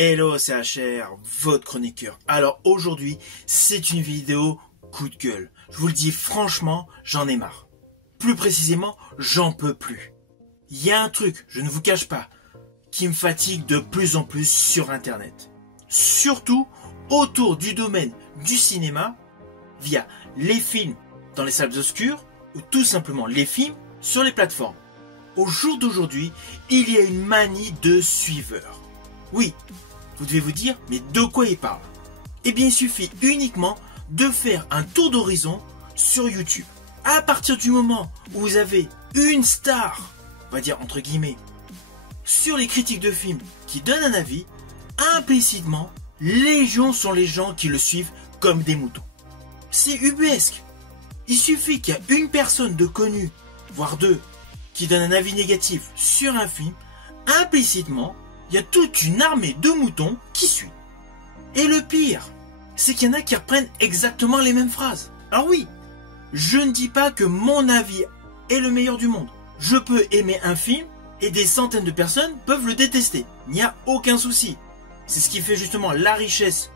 Hello, c'est HR, votre chroniqueur. Alors aujourd'hui, c'est une vidéo coup de gueule. Je vous le dis franchement, j'en ai marre. Plus précisément, j'en peux plus. Il y a un truc, je ne vous cache pas, qui me fatigue de plus en plus sur Internet. Surtout autour du domaine du cinéma, via les films dans les salles obscures ou tout simplement les films sur les plateformes. Au jour d'aujourd'hui, il y a une manie de suiveurs. Oui, vous devez vous dire, mais de quoi il parle? Eh bien, il suffit uniquement de faire un tour d'horizon sur YouTube. À partir du moment où vous avez une star, on va dire entre guillemets, sur les critiques de films qui donnent un avis, implicitement, légion sont les gens qui le suivent comme des moutons. C'est ubuesque. Il suffit qu'il y a une personne de connue, voire deux, qui donne un avis négatif sur un film, implicitement, il y a toute une armée de moutons qui suit. Et le pire, c'est qu'il y en a qui reprennent exactement les mêmes phrases. Alors oui, je ne dis pas que mon avis est le meilleur du monde. Je peux aimer un film et des centaines de personnes peuvent le détester. Il n'y a aucun souci. C'est ce qui fait justement la richesse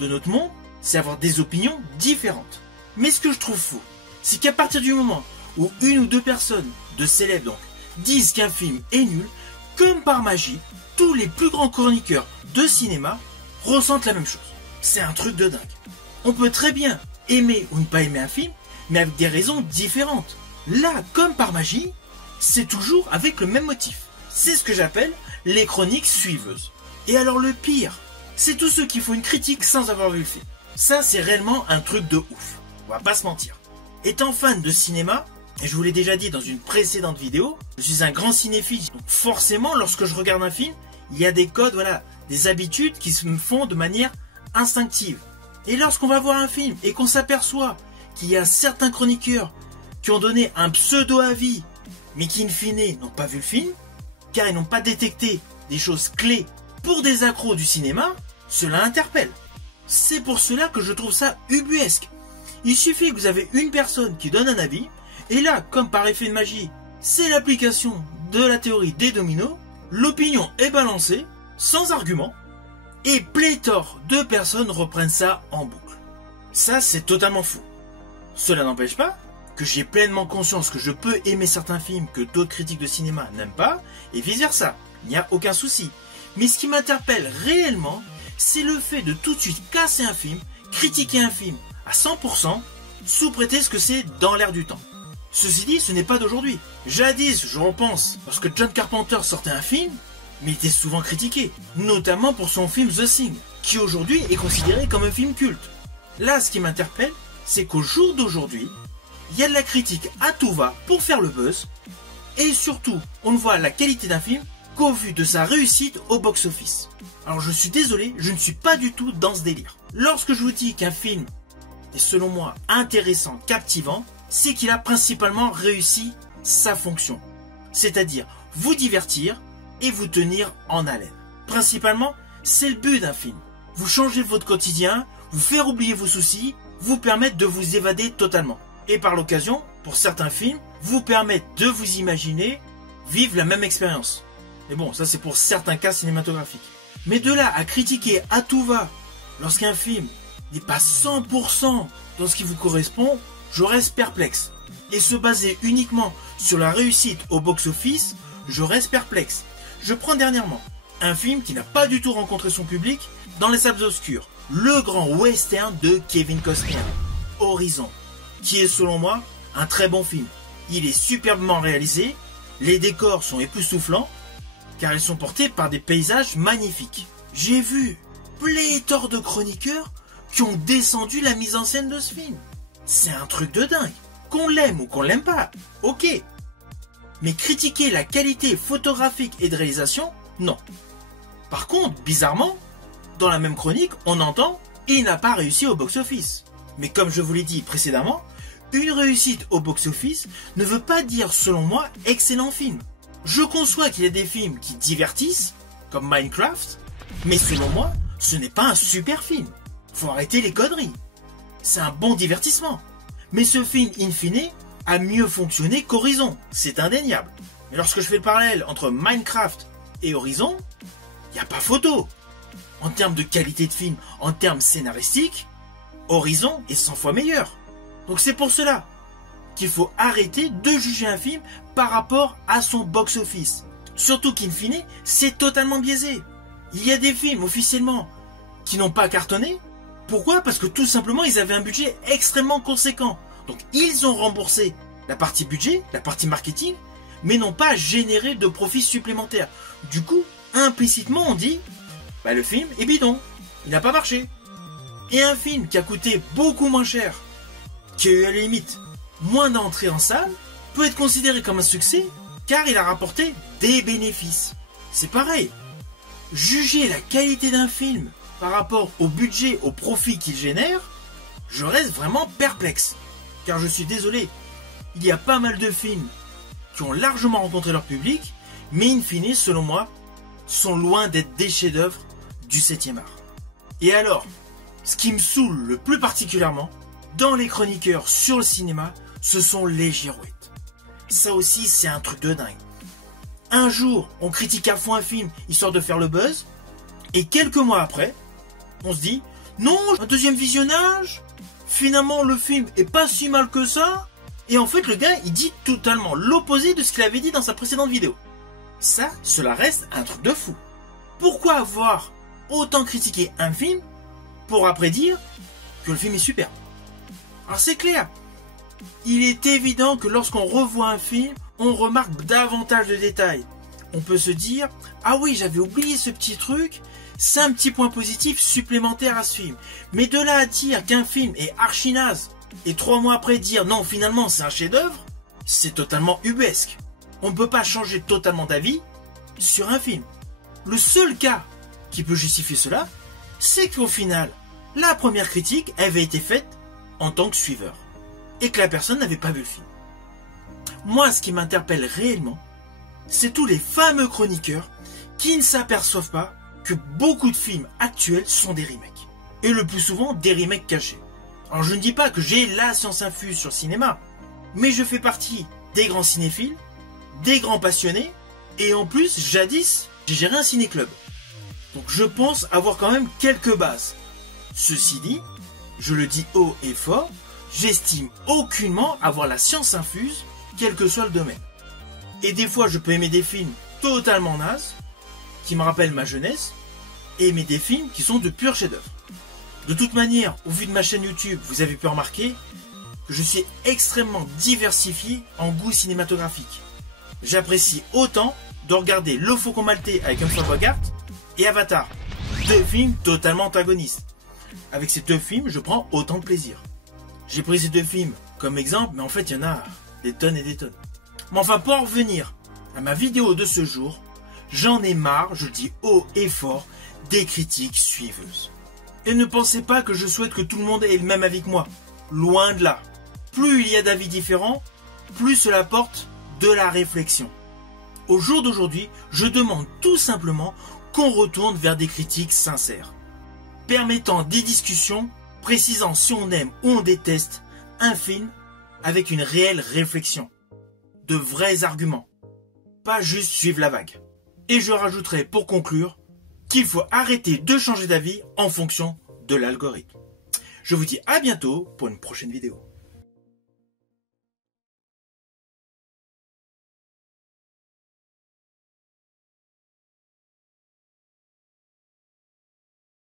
de notre monde, c'est avoir des opinions différentes. Mais ce que je trouve fou, c'est qu'à partir du moment où une ou deux personnes, de célèbres donc, disent qu'un film est nul, comme par magie, tous les plus grands chroniqueurs de cinéma ressentent la même chose. C'est un truc de dingue. On peut très bien aimer ou ne pas aimer un film, mais avec des raisons différentes. Là, comme par magie, c'est toujours avec le même motif. C'est ce que j'appelle les chroniques suiveuses. Et alors le pire, c'est tous ceux qui font une critique sans avoir vu le film. Ça, c'est réellement un truc de ouf. On va pas se mentir. Étant fan de cinéma, et je vous l'ai déjà dit dans une précédente vidéo, je suis un grand cinéphile. Donc forcément, lorsque je regarde un film, il y a des codes, voilà, des habitudes qui se font de manière instinctive. Et lorsqu'on va voir un film et qu'on s'aperçoit qu'il y a certains chroniqueurs qui ont donné un pseudo-avis, mais qui in fine n'ont pas vu le film, car ils n'ont pas détecté des choses clés pour des accros du cinéma, cela interpelle. C'est pour cela que je trouve ça ubuesque. Il suffit que vous avez une personne qui donne un avis, et là, comme par effet de magie, c'est l'application de la théorie des dominos, l'opinion est balancée, sans argument, et pléthore de personnes reprennent ça en boucle. Ça, c'est totalement fou. Cela n'empêche pas que j'ai pleinement conscience que je peux aimer certains films que d'autres critiques de cinéma n'aiment pas, et vice versa. Il n'y a aucun souci. Mais ce qui m'interpelle réellement, c'est le fait de tout de suite casser un film, critiquer un film à 100%, sous prétexte que c'est dans l'air du temps. Ceci dit, ce n'est pas d'aujourd'hui. Jadis, je repense, lorsque John Carpenter sortait un film, mais il était souvent critiqué, notamment pour son film The Thing, qui aujourd'hui est considéré comme un film culte. Là, ce qui m'interpelle, c'est qu'au jour d'aujourd'hui, il y a de la critique à tout va pour faire le buzz, et surtout, on ne voit la qualité d'un film qu'au vu de sa réussite au box-office. Alors je suis désolé, je ne suis pas du tout dans ce délire. Lorsque je vous dis qu'un film est selon moi intéressant, captivant, c'est qu'il a principalement réussi sa fonction. C'est-à-dire vous divertir et vous tenir en haleine. Principalement, c'est le but d'un film. Vous changer votre quotidien, vous faire oublier vos soucis, vous permettre de vous évader totalement. Et par l'occasion, pour certains films, vous permettre de vous imaginer vivre la même expérience. Mais bon, ça c'est pour certains cas cinématographiques. Mais de là à critiquer à tout va, lorsqu'un film n'est pas 100% dans ce qui vous correspond, je reste perplexe. Et se baser uniquement sur la réussite au box-office, je reste perplexe. Je prends dernièrement un film qui n'a pas du tout rencontré son public dans les salles obscures. Le grand western de Kevin Costner, Horizon, qui est selon moi un très bon film. Il est superbement réalisé, les décors sont époustouflants, car ils sont portés par des paysages magnifiques. J'ai vu pléthore de chroniqueurs qui ont descendu la mise en scène de ce film. C'est un truc de dingue. Qu'on l'aime ou qu'on l'aime pas, ok. Mais critiquer la qualité photographique et de réalisation, non. Par contre, bizarrement, dans la même chronique, on entend « il n'a pas réussi au box-office ». Mais comme je vous l'ai dit précédemment, une réussite au box-office ne veut pas dire, selon moi, excellent film. Je conçois qu'il y a des films qui divertissent, comme Minecraft, mais selon moi, ce n'est pas un super film. Faut arrêter les conneries. C'est un bon divertissement. Mais ce film, in fine, a mieux fonctionné qu'Horizon. C'est indéniable. Mais lorsque je fais le parallèle entre Minecraft et Horizon, il n'y a pas photo. En termes de qualité de film, en termes scénaristiques, Horizon est 100 fois meilleur. Donc c'est pour cela qu'il faut arrêter de juger un film par rapport à son box-office. Surtout qu'in fine, c'est totalement biaisé. Il y a des films officiellement qui n'ont pas cartonné. Pourquoi? Parce que tout simplement ils avaient un budget extrêmement conséquent. Donc ils ont remboursé la partie budget, la partie marketing, mais n'ont pas généré de profits supplémentaires. Du coup, implicitement on dit, bah le film est bidon, il n'a pas marché. Et un film qui a coûté beaucoup moins cher, qui a eu à la limite moins d'entrées en salle, peut être considéré comme un succès car il a rapporté des bénéfices. C'est pareil. Juger la qualité d'un film par rapport au budget, au profit qu'il génère, je reste vraiment perplexe. Car je suis désolé, il y a pas mal de films qui ont largement rencontré leur public, mais in fine, selon moi, sont loin d'être des chefs-d'œuvre du 7e art. Et alors, ce qui me saoule le plus particulièrement, dans les chroniqueurs sur le cinéma, ce sont les girouettes. Ça aussi, c'est un truc de dingue. Un jour, on critique à fond un film histoire de faire le buzz, et quelques mois après, on se dit « Non, un deuxième visionnage, finalement le film est pas si mal que ça », et en fait le gars, il dit totalement l'opposé de ce qu'il avait dit dans sa précédente vidéo. Ça, cela reste un truc de fou. Pourquoi avoir autant critiqué un film pour après dire que le film est super? Alors c'est clair, il est évident que lorsqu'on revoit un film, on remarque davantage de détails. On peut se dire, ah oui, j'avais oublié ce petit truc, c'est un petit point positif supplémentaire à ce film. Mais de là à dire qu'un film est archi naze, et 3 mois après dire non, finalement c'est un chef-d'œuvre, c'est totalement ubuesque. On ne peut pas changer totalement d'avis sur un film. Le seul cas qui peut justifier cela, c'est qu'au final, la première critique avait été faite en tant que suiveur, et que la personne n'avait pas vu le film. Moi, ce qui m'interpelle réellement, c'est tous les fameux chroniqueurs qui ne s'aperçoivent pas que beaucoup de films actuels sont des remakes. Et le plus souvent, des remakes cachés. Alors je ne dis pas que j'ai la science infuse sur le cinéma, mais je fais partie des grands cinéphiles, des grands passionnés, et en plus, jadis, j'ai géré un ciné-club. Donc je pense avoir quand même quelques bases. Ceci dit, je le dis haut et fort, j'estime aucunement avoir la science infuse, quel que soit le domaine. Et des fois, je peux aimer des films totalement nazes, qui me rappellent ma jeunesse, et aimer des films qui sont de purs chefs-d'œuvre. De toute manière, au vu de ma chaîne YouTube, vous avez pu remarquer que je suis extrêmement diversifié en goût cinématographique. J'apprécie autant de regarder Le Faucon Maltais avec Humphrey Bogart et Avatar, 2 films totalement antagonistes. Avec ces 2 films, je prends autant de plaisir. J'ai pris ces 2 films comme exemple, mais en fait, il y en a des tonnes et des tonnes. Mais enfin, pour en revenir à ma vidéo de ce jour, j'en ai marre, je le dis haut et fort, des critiques suiveuses. Et ne pensez pas que je souhaite que tout le monde ait le même avis que moi. Loin de là. Plus il y a d'avis différents, plus cela porte de la réflexion. Au jour d'aujourd'hui, je demande tout simplement qu'on retourne vers des critiques sincères, permettant des discussions, précisant si on aime ou on déteste un film avec une réelle réflexion, de vrais arguments, pas juste suivre la vague. Et je rajouterai pour conclure qu'il faut arrêter de changer d'avis en fonction de l'algorithme. Je vous dis à bientôt pour une prochaine vidéo.